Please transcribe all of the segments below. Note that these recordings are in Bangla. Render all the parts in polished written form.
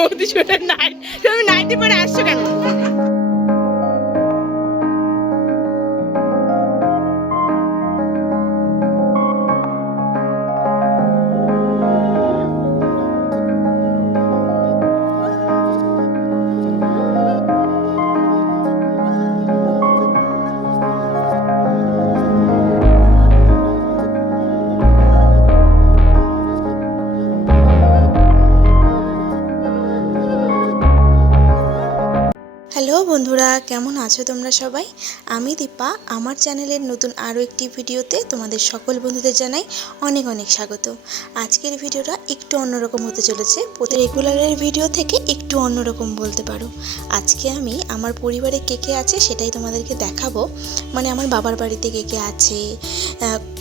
বৌদি ছোট নাইট, তুমি নাইটি পরে আসছো কেন? হ্যালো বন্ধুরা, কেমন আছো তোমরা সবাই? আমি দীপা। আমার চ্যানেলের নতুন আরও একটি ভিডিওতে তোমাদের সকল বন্ধুদের জানাই অনেক অনেক স্বাগত। আজকের ভিডিওটা একটু অন্যরকম হতে চলেছে, রেগুলারের ভিডিও থেকে একটু অন্যরকম বলতে পারো। আজকে আমি আমার পরিবারে কে কে আছে সেটাই তোমাদেরকে দেখাবো। মানে আমার বাবার বাড়িতে কে কে আছে,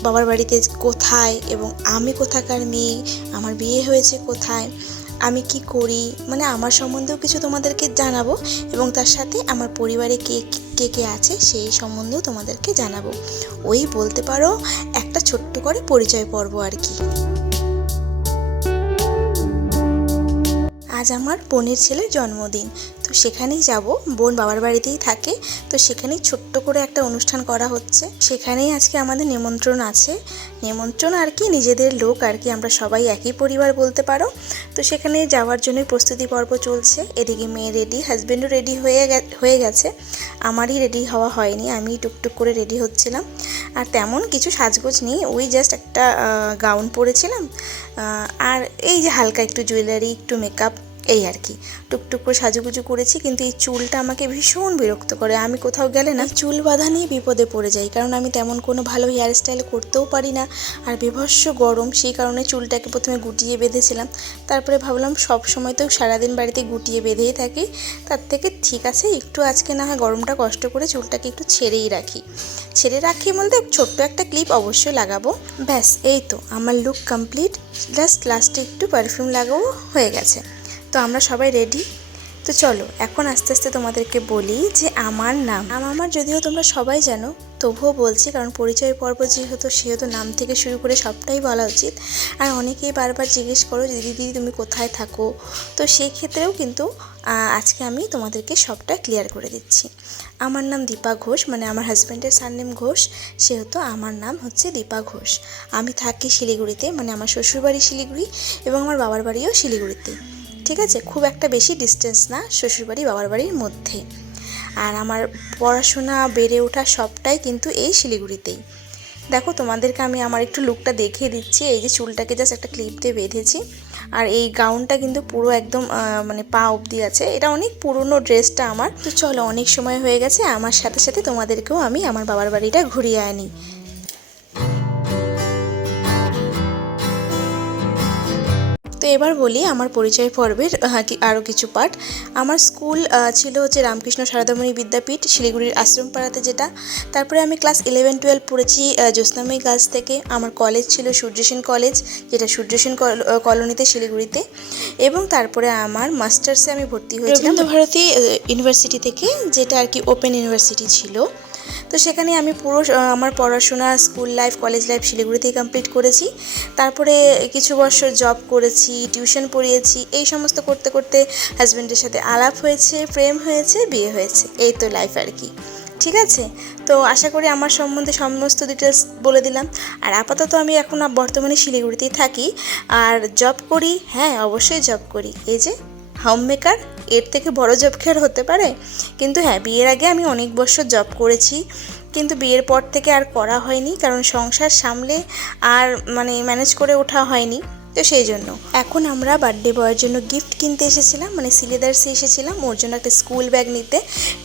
বাবার বাড়িতে কোথায়, এবং আমি কোথাকার মেয়ে, আমার বিয়ে হয়েছে কোথায়, আমি কি করি, মানে আমার সম্বন্ধেও কিছু তোমাদেরকে জানাবো, এবং তার সাথে আমার পরিবারে কে কে কে আছে সেই সম্বন্ধেও তোমাদেরকে জানাবো। ওই বলতে পারো একটা ছোট্ট করে পরিচয় পর্ব আর কি। আজ আমার বোনের ছেলের জন্মদিন, তো সেখানেই যাব। বোন বাবার বাড়িতেই থাকে, তো সেখানেই ছোট্ট করে একটা অনুষ্ঠান করা হচ্ছে। সেখানেই আজকে আমাদের নিমন্ত্রণ আছে। নিমন্ত্রণ আর কি, নিজেদের লোক আর কি, আমরা সবাই একই পরিবার বলতে পারো। তো সেখানে যাওয়ার জন্যই প্রস্তুতি পর্ব চলছে। এদিকে মেয়ে রেডি, হাজব্যান্ডও রেডি হয়ে গেছে। আমারই রেডি হওয়া হয়নি, আমি টুকটুক করে রেডি হচ্ছিলাম। আর তেমন কিছু সাজগোজ নেই, ওই জাস্ট একটা গাউন পরেছিলাম, আর এই যে হালকা একটু জুয়েলারি, একটু মেকআপ, এই আর কি। টুকটুক করে সাজুগুজু করেছি, কিন্তু এই চুলটা আমাকে ভীষণ বিরক্ত করে। আমি কোথাও গেলে না চুল বাঁধা নিয়ে বিপদে পড়ে যাই, কারণ আমি তেমন কোনো ভালো হেয়ার স্টাইল করতেও পারি না। আর বিভৎস গরম, সেই কারণে চুলটাকে প্রথমে গুটিয়ে বেঁধেছিলাম। তারপরে ভাবলাম সব সময় তো সারাদিন বাড়িতে গুটিয়ে বেঁধেই থাকি, তার থেকে ঠিক আছে একটু আজকে না হয় গরমটা কষ্ট করে চুলটাকে একটু ছেড়ে রাখি বলতে ছোট্ট একটা ক্লিপ অবশ্যই লাগাবো। ব্যাস, এই তো আমার লুক কমপ্লিট। জাস্ট লাস্টে একটু পারফিউম লাগাবো, হয়ে গেছে। তো আমরা সবাই রেডি। তো চলো এখন আস্তে আস্তে তোমাদেরকে বলি যে আমার নাম আমার যদিও তোমরা সবাই জানো, তবুও বলছি, কারণ পরিচয় পর্ব সেহেতু নাম থেকে শুরু করে সবটাই বলা উচিত। আর অনেকেই বারবার জিজ্ঞেস করো যে দিদি তুমি কোথায় থাকো, তো সেই ক্ষেত্রেও কিন্তু আজকে আমি তোমাদেরকে সবটা ক্লিয়ার করে দিচ্ছি। আমার নাম দীপা ঘোষ, মানে আমার হাজব্যান্ডের সারনেম ঘোষ, সেহেতু আমার নাম হচ্ছে দীপা ঘোষ। আমি থাকি শিলিগুড়িতে, মানে আমার শ্বশুরবাড়ি শিলিগুড়ি এবং আমার বাবার বাড়িও শিলিগুড়িতে। ঠিক আছে, খুব একটা বেশি ডিস্টেন্স না শ্বশুরবাড়ি বাবার বাড়ির মধ্যে। আর আমার পড়াশোনা, বেড়ে ওঠা সবটাই কিন্তু এই শিলিগুড়িতেই। দেখো তোমাদেরকে আমি আমার একটু লুকটা দেখিয়ে দিচ্ছি। এই যে চুলটাকে জাস্ট একটা ক্লিপ দিয়ে বেঁধেছি, আর এই গাউনটা কিন্তু পুরো একদম মানে পা অবধি আছে। এটা অনেক পুরনো ড্রেসটা আমার। তো চলো, অনেক সময় হয়ে গেছে, আমার সাথে সাথে তোমাদেরকেও আমি আমার বাবার বাড়িটা ঘুরিয়ে আনি। তো এবার বলি আমার পরিচয় পর্বের আরও কিছু পার্ট। আমার স্কুল ছিল হচ্ছে রামকৃষ্ণ সারদামণি বিদ্যাপীঠ, শিলিগুড়ির আশ্রমপাড়াতে যেটা। তারপরে আমি ক্লাস 11-12 পড়েছি জ্যোৎস্নাময়ী গার্লস থেকে। আমার কলেজ ছিল সূর্যসেন কলেজ, যেটা সূর্যসেন কলোনিতে শিলিগুড়িতে। এবং তারপরে আমার মাস্টার্সে আমি ভর্তি হয়েছিলাম রবীন্দ্রভারতী ইউনিভার্সিটি থেকে, যেটা আর কি ওপেন ইউনিভার্সিটি ছিল। তো সেখানে আমি পুরো আমার পড়াশোনা, স্কুল লাইফ, কলেজ লাইফ শিলিগুড়িতেই কমপ্লিট করেছি। তারপরে কিছু বছর জব করেছি, টিউশন পড়িয়েছি, এই সমস্ত করতে করতে হাজব্যান্ডের সাথে আলাপ হয়েছে, প্রেম হয়েছে, বিয়ে হয়েছে, এই তো লাইফ আর কি। ঠিক আছে, তো আশা করি আমার সম্বন্ধে সমস্ত ডিটেলস বলে দিলাম। আর আপাতত আমি এখন বর্তমানে শিলিগুড়িতেই থাকি আর জব করি। হ্যাঁ, অবশ্যই জব করি, এই যে হোম মেকার। এর থেকে বড় জব কি আর হতে পারে? কিন্তু হ্যাঁ, বিয়ের আগে আমি অনেক বছর জব করেছি, কিন্তু বিয়ের পর থেকে আর করা হয়নি, কারণ সংসার সামলে আর মানে ম্যানেজ করে ওঠা হয়নি। তো সেই জন্য এখন আমরা বার্থডে বয়ের জন্য গিফট কিনতে এসেছিলাম, মানে সিলেদার্সে এসেছিলাম ওর জন্য একটা স্কুল ব্যাগ নিতে,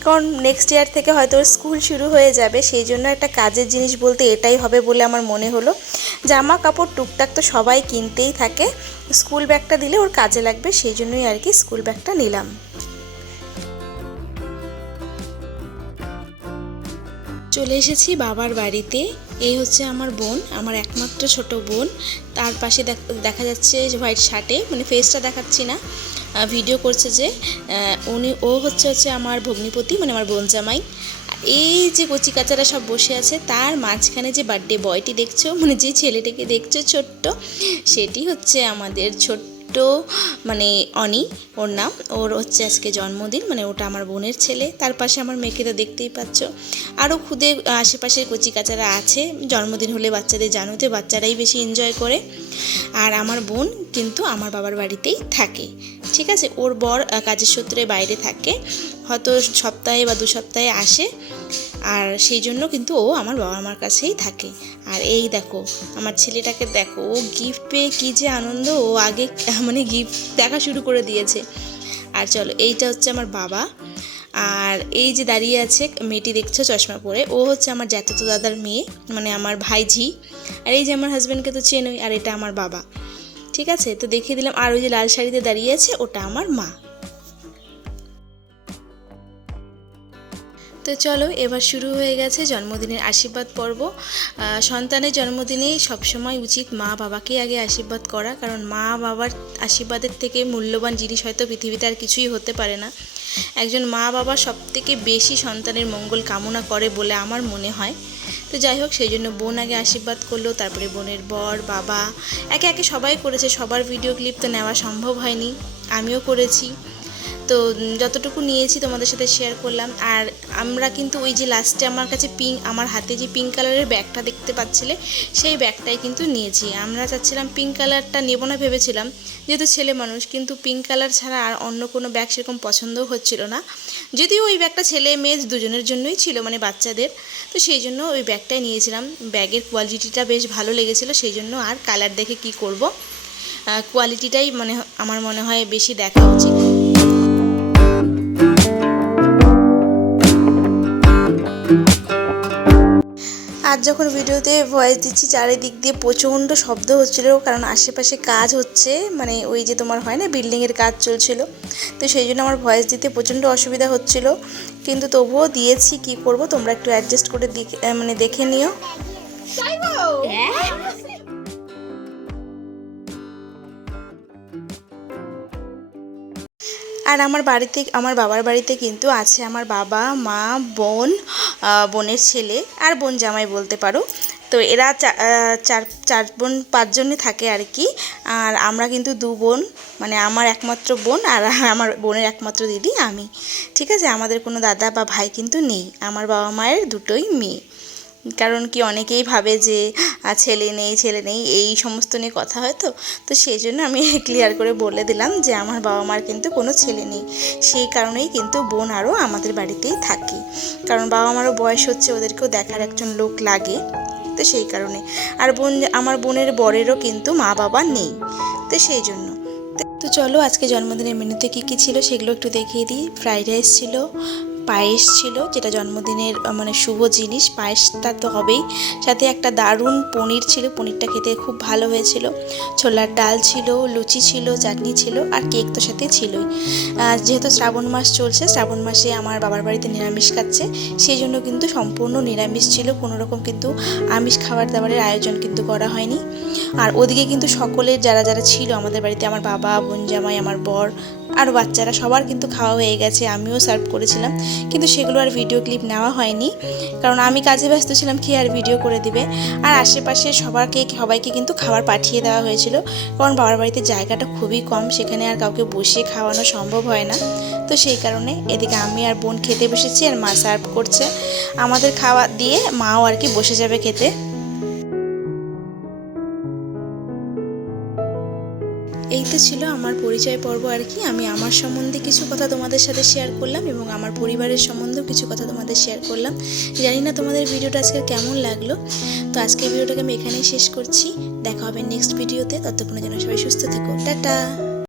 কারণ নেক্সট ইয়ার থেকে হয়তো ওর স্কুল শুরু হয়ে যাবে। সেই জন্য একটা কাজের জিনিস বলতে এটাই হবে বলে আমার মনে হলো। জামা কাপড় টুকটাক তো সবাই কিনতেই থাকে, স্কুল ব্যাগটা দিলে ওর কাজে লাগবে, সেই জন্যই আর কি স্কুল ব্যাগটা নিলাম। চলে এসেছি বাবার বাড়িতে। এই হচ্ছে আমার বোন, আমার একমাত্র ছোট বোন। তার পাশে দেখা যাচ্ছে যে হোয়াইট শার্টে, মানে ফেসটা দেখাচ্ছি না, ভিডিও করছে যে ও হচ্ছে আমার ভগ্নিপতি, মানে আমার বোন জামাই। এই যে কচি কাচারা সব বসে আছে, তার মাঝখানে যে বার্থডে বয়টি দেখছো, মানে যে ছেলেটাকে দেখছো ছোট্ট, সেটি হচ্ছে আমাদের ছোট্ট মানে অনি ওর নাম, ওর হচ্ছে আজকে জন্মদিন, মানে ওটা আমার বোনের ছেলে। তার পাশে আমার মেয়েকে তো দেখতেই পাচ্ছ। আরও খুদে আশেপাশের কচিকাচারা আছে। জন্মদিন হলে বাচ্চাদের জানো তো, বাচ্চারাই বেশি এনজয় করে। আর আমার বোন কিন্তু আমার বাবার বাড়িতেই থাকে, ঠিক আছে। ওর বর কাজের সূত্রে বাইরে থাকে, হয়তো সপ্তাহে বা 2 সপ্তাহে আসে, আর সেই জন্য কিন্তু ও আমার বাবা মার কাছেই থাকে। আর এই দেখো আমার ছেলেটাকে দেখো, ও গিফট পেয়ে কী যে আনন্দ, ও আগে মানে গিফট দেখা শুরু করে দিয়েছে। আর চলো, এইটা হচ্ছে আমার বাবা। আর এই যে দাঁড়িয়ে আছে মেয়েটি দেখছো চশমা পরে, ও হচ্ছে আমার জ্যাঠাতো দাদার মেয়ে, মানে আমার ভাইঝি। আর এই যে আমার হাজব্যান্ডকে তো চেনোই, আর এটা আমার বাবা, ঠিক আছে। তো দেখিয়ে দিলাম। আর ওই যে লাল শাড়িতে দাঁড়িয়ে আছে ওটা আমার মা। তো চলো, এবার শুরু হয়ে গেছে জন্মদিনের আশীর্বাদ পর্ব। সন্তানের জন্মদিনে সবসময় উচিত মা বাবাকে আগে আশীর্বাদ করা, কারণ মা বাবার আশীর্বাদের থেকে মূল্যবান জিনিস হয়তো পৃথিবীতে আর কিছুই হতে পারে না। একজন মা বাবা সবথেকে বেশি সন্তানের মঙ্গল কামনা করে বলে আমার মনে হয়। তো যাই হোক, সেই জন্য বোন আগে আশীর্বাদ করলো, তারপরে বোনের বর, বাবা, একে একে সবাই করেছে। সবার ভিডিও ক্লিপ তো নেওয়া সম্ভব হয়নি, আমিও করেছি। তো যতটুকু নিয়েছি তোমাদের সাথে শেয়ার করলাম। আর আমরা কিন্তু ওই যে লাস্টে আমার কাছে আমার হাতে যে পিঙ্ক কালারের ব্যাগটা দেখতে পাচ্ছিলে, সেই ব্যাগটাই কিন্তু নিয়েছি। আমরা চাচ্ছিলাম পিঙ্ক কালারটা নেব না ভেবেছিলাম, যেহেতু ছেলে মানুষ, কিন্তু পিঙ্ক কালার ছাড়া আর অন্য কোনো ব্যাগ সেরকম পছন্দও হচ্ছিল না। যদিও ওই ব্যাগটা ছেলে মেয়ে দুজনের জন্যই ছিল, মানে বাচ্চাদের, তো সেই জন্য ওই ব্যাগটাই নিয়েছিলাম। ব্যাগের কোয়ালিটিটা বেশ ভালো লেগেছিলো, সেই জন্য আর কালার দেখে কি করব, কোয়ালিটিটাই মানে আমার মনে হয় বেশি দেখা উচিত। আজ যখন ভিডিওতে ভয়েস দিচ্ছি, চারিদিক দিয়ে প্রচণ্ড শব্দ হচ্ছিল, কারণ আশেপাশে কাজ হচ্ছে, মানে ওই যে তোমার হয় না বিল্ডিংয়ের কাজ চলছিল। তো সেই জন্য আমার ভয়েস দিতে প্রচণ্ড অসুবিধা হচ্ছিল, কিন্তু তবুও দিয়েছি, কি করব, তোমরা একটু অ্যাডজাস্ট করে মানে দেখে নিও। আর আমার বাবার বাড়িতে কিন্তু আছে আমার বাবা, মা, বোন, বোনের ছেলে আর বোন জামাই বলতে পারো। তো এরা চার বোন 5 জনই থাকে আর কি। আর আমরা কিন্তু 2 বোন, মানে আমার একমাত্র বোন আর আমার বোনের একমাত্র দিদি আমি, ঠিক আছে। আমাদের কোনো দাদা বা ভাই কিন্তু নেই, আমার বাবা মায়ের দুটোই মেয়ে। কারণ কি, অনেকেই ভাবে যে ছেলে নেই এই সমস্ত নিয়ে কথা হয়, তো সেই জন্য আমি ক্লিয়ার করে বলে দিলাম যে আমার বাবা মার কিন্তু কোনো ছেলে নেই। সেই কারণেই কিন্তু বোন আরও আমাদের বাড়িতেই থাকে, কারণ বাবা মারও বয়স হচ্ছে, ওদেরকেও দেখার একজন লোক লাগে, তো সেই কারণে। আর আমার বোনের বরেরও কিন্তু মা বাবা নেই, তো সেই জন্য। তো চলো, আজকে জন্মদিনের মেনুতে কী কী ছিল সেগুলো একটু দেখিয়ে দিই। ফ্রাইড রাইস ছিল, পায়েস ছিল, যেটা জন্মদিনের মানে শুভ জিনিস, পায়েসটা তো হবেই, সাথে একটা দারুণ পনির ছিল, পনিরটা খেতে খুব ভালো হয়েছিল, ছোলার ডাল ছিল, লুচি ছিল, চাটনি ছিল, আর কেক তো সাথে ছিলই। যেহেতু শ্রাবণ মাস চলছে, শ্রাবণ মাসে আমার বাবার বাড়িতে নিরামিষ খাচ্ছে, সেই জন্য কিন্তু সম্পূর্ণ নিরামিষ ছিল, কোনো রকম কিন্তু আমিষ খাবার দাবারের আয়োজন কিন্তু করা হয়নি। আর ওদিকে কিন্তু সকলের যারা ছিল আমাদের বাড়িতে, আমার বাবা, বোন জামাই, আমার বর আর বাচ্চারা, সবার কিন্তু খাওয়া হয়ে গেছে, আমিও সার্ভ করেছিলাম, কিন্তু সেগুলো আর ভিডিও ক্লিপ নেওয়া হয়নি, কারণ আমি কাজে ব্যস্ত ছিলাম, কি আর ভিডিও করে দিবে। আর আশেপাশে সবাইকে কিন্তু খাবার পাঠিয়ে দেওয়া হয়েছিল, কারণ বাবার বাড়িতে জায়গাটা খুবই কম, সেখানে আর কাউকে বসিয়ে খাওয়ানো সম্ভব হয় না। তো সেই কারণে এদিকে আমি আর বোন খেতে বসেছি, আর মা সার্ভ করছে, আমাদের খাওয়া দিয়ে মাও আর কি বসে যাবে খেতে। এই তো ছিল আমার পরিচয় পর্ব আর কি। আমি আমার সম্বন্ধে কিছু কথা তোমাদের সাথে শেয়ার করলাম, এবং আমার পরিবারের সম্বন্ধেও কিছু কথা তোমাদের শেয়ার করলাম। জানি না তোমাদের ভিডিওটা আজকে কেমন লাগলো। তো আজকের ভিডিওটাকে আমি এখানেই শেষ করছি, দেখা হবে নেক্সট ভিডিওতে। ততক্ষণের জন্য সবাই সুস্থ থেকো, টাটা।